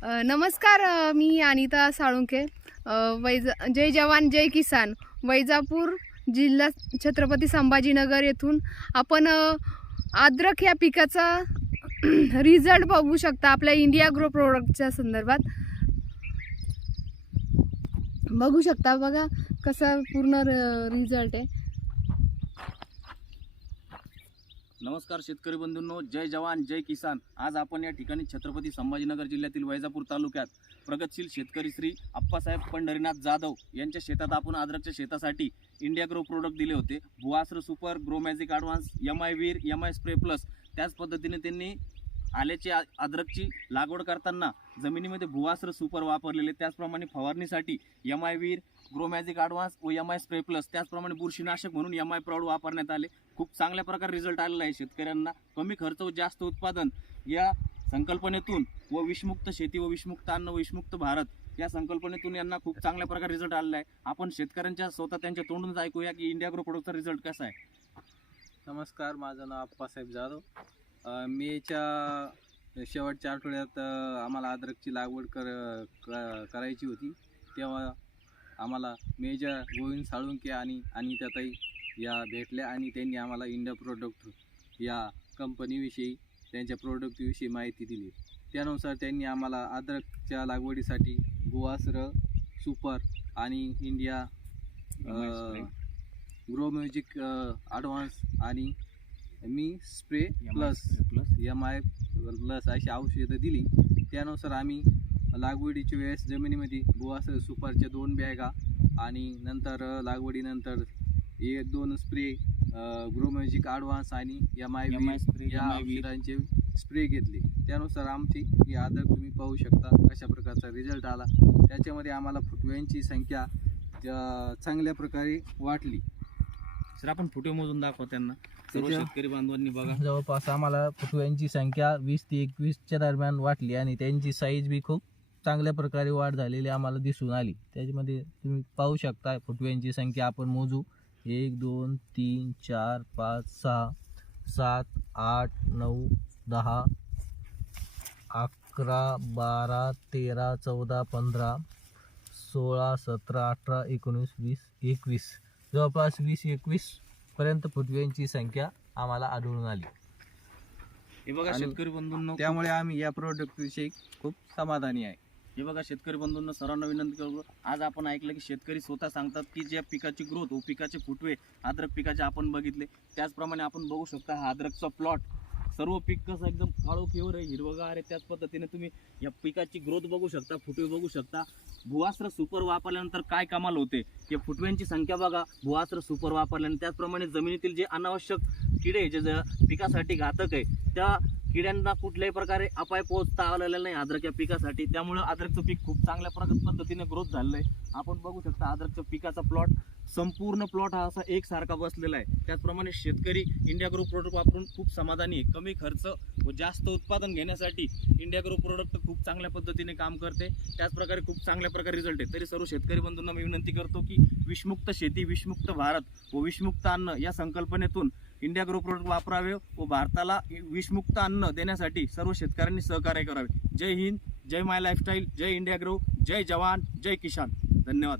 नमस्कार, मी अनिता साळुंखे. जय जवान जय किसान, वैजापूर जिल्हा छत्रपती संभाजीनगर येथून आपण अद्रक या पिकाचा रिझल्ट बघू शकता. आपल्या इंडिया ग्रो प्रोडक्टच्या संदर्भात बघू शकता. बघा कसा पूर्ण रिझल्ट आहे. नमस्कार शेतकरी बंधूंनो, जय जवान जय किसान. आज आपण या ठिकाणी छत्रपती संभाजीनगर जिल्ह्यातील वैजापूर तालुक्यात प्रगतशील शेतकरी श्री अप्पासाहेब पंढरीनाथ जाधव यांच्या शेतात आपण अद्रकच्या शेतासाठी इंडिया ग्रो प्रोडक्ट दिले होते. Bhuastra super, grow magic advance, MI Veer, MI spray plus. त्याच पद्धतीने त्यांनी आल्याची अद्रकची लागवड करताना जमिनीमध्ये भुआस्त्र सुपर वापरलेले, त्याचप्रमाणे फवारणीसाठी MI वीर, ग्रो मॅजिक ॲडव्हान्स व MI स्प्रे प्लस, त्याचप्रमाणे बुरशीनाशक म्हणून MI प्रौढ वापरण्यात आले. खूप चांगल्या प्रकारे रिझल्ट आलेला आहे. शेतकऱ्यांना कमी खर्च व जास्त उत्पादन या संकल्पनेतून व विषमुक्त शेती व विषमुक्त अन्न व विषमुक्त भारत या संकल्पनेतून यांना खूप चांगल्या प्रकारे रिझल्ट आलेला आहे. आपण शेतकऱ्यांच्या स्वतः त्यांच्या तोंडूनच ऐकूया की इंडिया ग्रो प्रोडक्टचा रिझल्ट कसा आहे. नमस्कार, माझं नाव अप्पासाहेब जाधव. मेच्या शेवटच्या आठवड्यात आम्हाला अद्रकची लागवड करायची होती. तेव्हा आम्हाला मेजर गोविंद साळुंखे आणि अनिताताई या भेटल्या आणि त्यांनी आम्हाला इंडिया प्रोडक्ट या कंपनीविषयी, त्यांच्या प्रोडक्टविषयी माहिती दिली. त्यानुसार त्यांनी आम्हाला अद्रकच्या लागवडीसाठी भुआस्त्र सुपर आणि इंडिया ग्रो मॅजिक ॲडव्हान्स आणि MI spray plus MI plus अशी औषधं दिली. त्यानुसार आम्ही लागवडीच्या वेळेस जमिनीमध्ये भुआस्त्र सुपरच्या 2 बॅगा आणि नंतर लागवडीनंतर 1-2 स्प्रे ग्रो मॅजिक ॲडव्हान्स आणि MI स्प्रे या औषधांचे स्प्रे घेतले. त्यानुसार आमची ही अद्रक तुम्ही पाहू शकता कशा प्रकारचा रिझल्ट आला. त्याच्यामध्ये आम्हाला फुटव्यांची संख्या चांगल्या प्रकारे वाढली. सर, आपण फुटे मोजून दाखवा त्यांना, सर्व शेतकरी बांधवांनी बघा. जवळपास आम्हाला फुटव्यांची संख्या 20 ते 21च्या दरम्यान वाटली आणि त्यांची साईज बी खूप चांगल्या प्रकारे वाढ झालेली आम्हाला दिसून आली. त्याच्यामध्ये तुम्ही पाहू शकता फुटव्यांची संख्या आपण मोजू. 1 2 3 4 5 6 7 8 9 10 11 12 13 14 15 16 17 18 19 20 21 जवळपास 20-21 पर्यंत फुटव्यांची संख्या आम्हाला आढळून आली. हे बघा शेतकरी बंधूंनो, त्यामुळे आम्ही या प्रोडक्ट विषयी खूप समाधानी आहे. हे बघा शेतकरी बंधूंना, सर्वांना विनंती करतो. आज आपण ऐकलं की शेतकरी स्वतः सांगतात की ज्या पिकाची ग्रोथ व पिकाचे फुटवे अद्रक पिकाचे आपण बघितले. त्याचप्रमाणे आपण बघू शकता हा अद्रकचा प्लॉट, सर्व पीक कसं एकदम काळोखीवर आहे, हिरवगार आहे. त्याच पद्धतीने तुम्ही या पिकाची ग्रोथ बघू शकता, फुटवे बघू शकता. भुआस्त्र सुपर वापरल्यानंतर काय कमाल होते, हे फुटव्यांची संख्या बघा भुआस्त्र सुपर वापरल्याने. त्याचप्रमाणे जमिनीतील जे अनावश्यक किडे जे पिकासाठी घातक आहे, त्या किड्यांना कुठल्याही प्रकारे अपाय पोहोचता आलेला नाही अद्रक या पिकासाठी. त्यामुळे अद्रकचं पीक खूप चांगल्या पद्धतीने ग्रोथ झालेलं आहे. आपण बघू शकता अद्रकच्या पिकाचा प्लॉट, संपूर्ण प्लॉट हा असा एकसारखा बसलेला आहे. त्याचप्रमाणे शेतकरी इंडिया ग्रो प्रोडक्ट वापरून खूप समाधानी आहे. कमी खर्च व जास्त उत्पादन घेण्यासाठी इंडिया ग्रो प्रोडक्ट खूप चांगल्या पद्धतीने काम करते. त्याचप्रकारे खूप चांगल्या प्रकारे रिझल्ट आहे. तरी सर्व शेतकरी बंधूंना मी विनंती करतो की विषमुक्त शेती, विषमुक्त भारत व विषमुक्त अन्न या संकल्पनेतून इंडिया ग्रो प्रोडक्ट वापरावे व भारताला विषमुक्त अन्न देण्यासाठी सर्व शेतकऱ्यांनी सहकार्य करावे. जय हिंद, जय माय लाईफस्टाईल, जय इंडिया ग्रो, जय जवान जय किसान. धन्यवाद.